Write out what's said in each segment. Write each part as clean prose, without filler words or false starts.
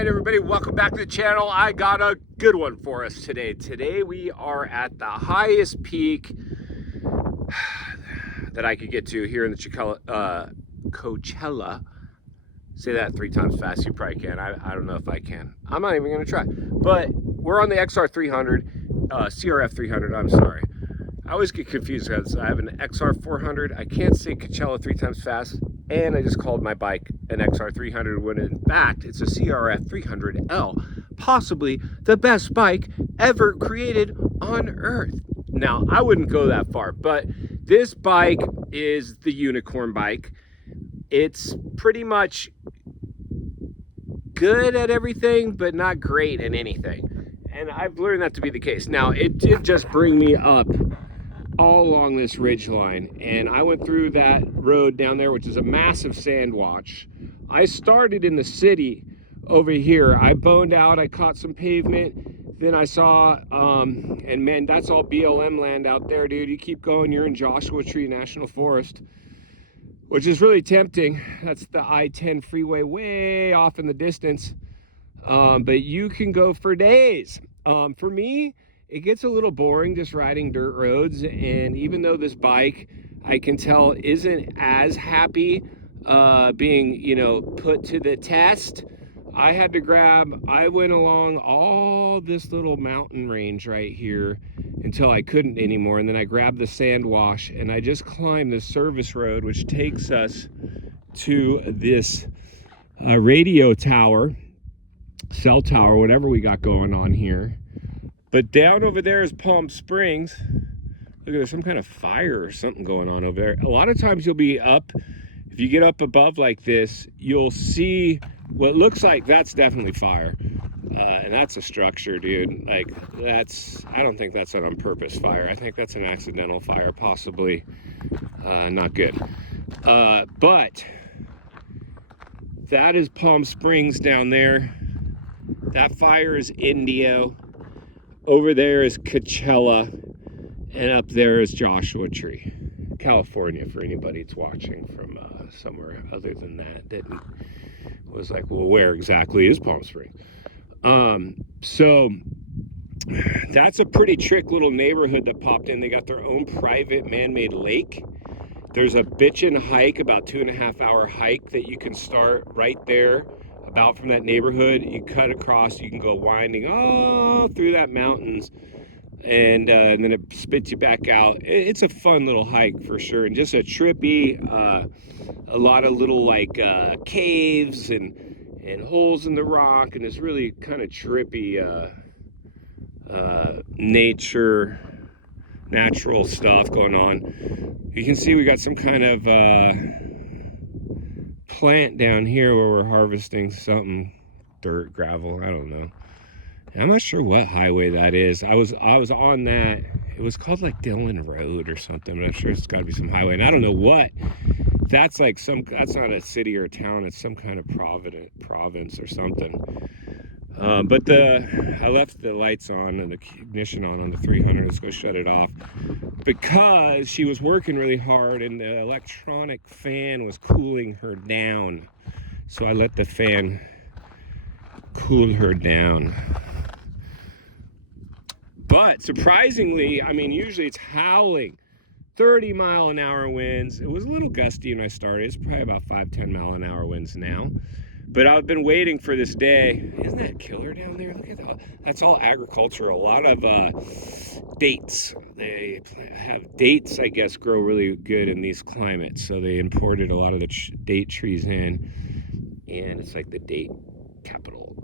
right, everybody, welcome back to the channel. I got a good one for us today. Today we are at the highest peak that I could get to here in the Coachella. Say that 3 times fast. You probably can. I don't know if I can. I'm not even going to try. But we're on the XR 300, CRF 300, I'm sorry. I always get confused because I have an XR 400. I can't say Coachella 3 times fast. And I just called my bike an XR 300 when in fact it's a CRF 300L, possibly the best bike ever created on Earth. Now, I wouldn't go that far, but this bike is the unicorn bike. It's pretty much good at everything, but not great at anything. And I've learned that to be the case. Now, it did just bring me up all along this ridge line, and I went through that road down there, which is a massive sand wash. I started in the city over here. I boned out, I caught some pavement, then I saw and man, that's all BLM land out there, dude. You keep going, you're in Joshua Tree National Forest, which is really tempting. That's the I-10 freeway way off in the distance, but you can go for days. For me, it gets a little boring just riding dirt roads, and even though this bike, I can tell, isn't as happy being, you know, put to the test, I went along all this little mountain range right here until I couldn't anymore, and then I grabbed the sand wash, and I just climbed this service road, which takes us to this radio tower, cell tower, whatever we got going on here. But down over there is Palm Springs. Look, there's some kind of fire or something going on over there. A lot of times you'll be up, if you get up above like this, you'll see what looks like that's definitely fire. And that's a structure, dude. Like, I don't think that's an on purpose fire. I think that's an accidental fire, possibly not good. But that is Palm Springs down there. That fire is Indio. Over there is Coachella, and up there is Joshua Tree, California, for anybody that's watching from somewhere other than that was like, well, where exactly is Palm Springs? So that's a pretty trick little neighborhood that popped in. They got their own private man-made lake. There's a bitchin' hike, about 2.5 hour hike that you can start right there. About from that neighborhood, you cut across, you can go winding all through that mountains, and then it spits you back out. It's a fun little hike for sure, and just a trippy, a lot of little like caves and holes in the rock, and this really kind of trippy natural stuff going on. You can see we got some kind of plant down here where we're harvesting something, dirt, gravel, I don't know. I'm not sure what highway that is. I was on that. It was called like Dillon Road or something, but I'm sure it's got to be some highway, and I don't know what. That's like that's not a city or a town. It's some kind of province or something. But I left the lights on and the ignition on the 300. Let's go shut it off, because she was working really hard and the electronic fan was cooling her down. So I let the fan cool her down. But surprisingly, I mean, usually it's howling 30-mile-an-hour winds. It was a little gusty when I started. It's probably about 5-10 mile an hour winds now. But I've been waiting for this day. Isn't that killer down there? Look at that. That's all agriculture. A lot of dates. They have dates, I guess, grow really good in these climates. So they imported a lot of the date trees in, and it's like the date capital.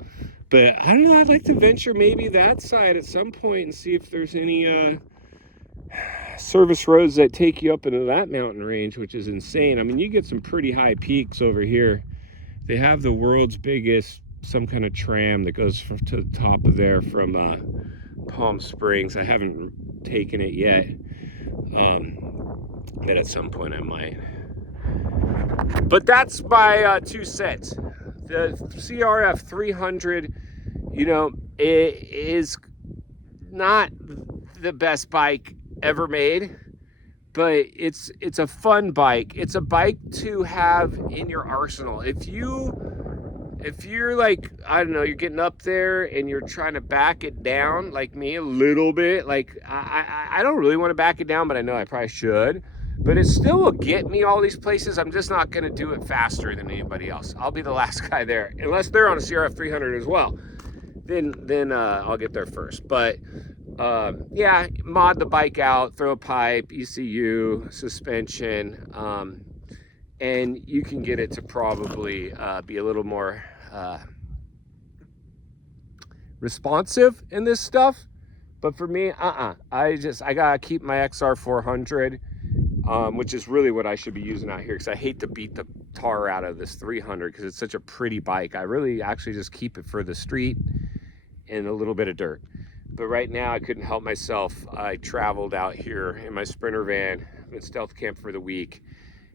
But I don't know. I'd like to venture maybe that side at some point and see if there's any service roads that take you up into that mountain range, which is insane. I mean, you get some pretty high peaks over here. They have the world's biggest, some kind of tram that goes to the top of there from Palm Springs. I haven't taken it yet, but at some point I might. But that's my 2 cents. The CRF 300, you know, it is not the best bike ever made, but it's a fun bike. It's a bike to have in your arsenal. If if you're like, I don't know, you're getting up there and you're trying to back it down like me a little bit, like I don't really want to back it down, but I know I probably should. But it still will get me all these places. I'm just not going to do it faster than anybody else. I'll be the last guy there, unless they're on a CRF 300 as well. Then I'll get there first. But yeah, mod the bike out, throw a pipe, ECU, suspension, and you can get it to probably be a little more responsive in this stuff. But for me, I gotta keep my XR 400, which is really what I should be using out here, because I hate to beat the tar out of this 300 because it's such a pretty bike. I really actually just keep it for the street and a little bit of dirt. But right now I couldn't help myself. I traveled out here in my Sprinter van. I'm in stealth camp for the week,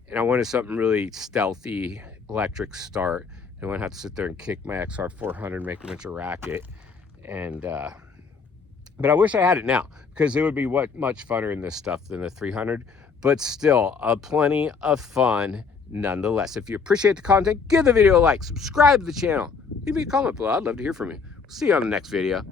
and I wanted something really stealthy, electric start. I wouldn't have to sit there and kick my XR 400, make a bunch of racket. And but I wish I had it now, because it would be much funner in this stuff than the 300. But still, plenty of fun nonetheless. If you appreciate the content, give the video a like, subscribe to the channel, leave me a comment below. I'd love to hear from you. See you on the next video.